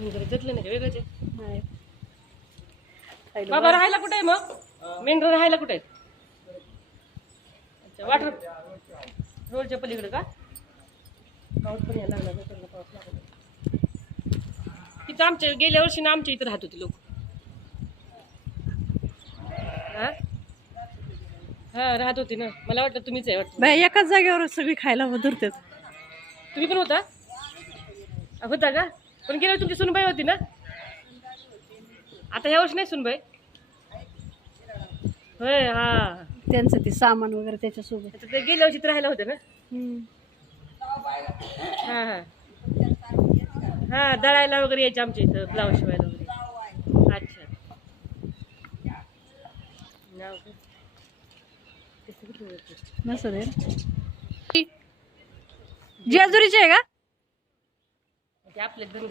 घेतलं नाही वेगळंच नाही. बाबा राहायला कुठे आहे मग? मेंढर राहायला कुठे आहेत? अच्छा वाटर रोडच्या पलीकडे का? पाऊस पण यायला लागला पाऊस लागला. तिथं आमच्या गेल्या वर्षी ना आमच्या इथं राहत होते लोक. हा राहत होती ना. मला वाटतं तुम्हीच आहे वाटतं. बाई एकाच जागेवर सगळी खायला धरतात. तुम्ही पण होता? होता का? पण गेल्या तुमची सुनबाई होती ना? आता ह्या वर्षी नाही सुनबाई? होय हा. त्यांचं ते सामान वगैरे त्याच्यासोबत. आता ते गेल्या वर्षी राहायला होते ना? हा हा हा दळायला वगैरे यायचे आमच्या इथं ब्लाऊज शिवायला वगैरे. अच्छा नसं दे जेजुरीचे आहे का? आपल्या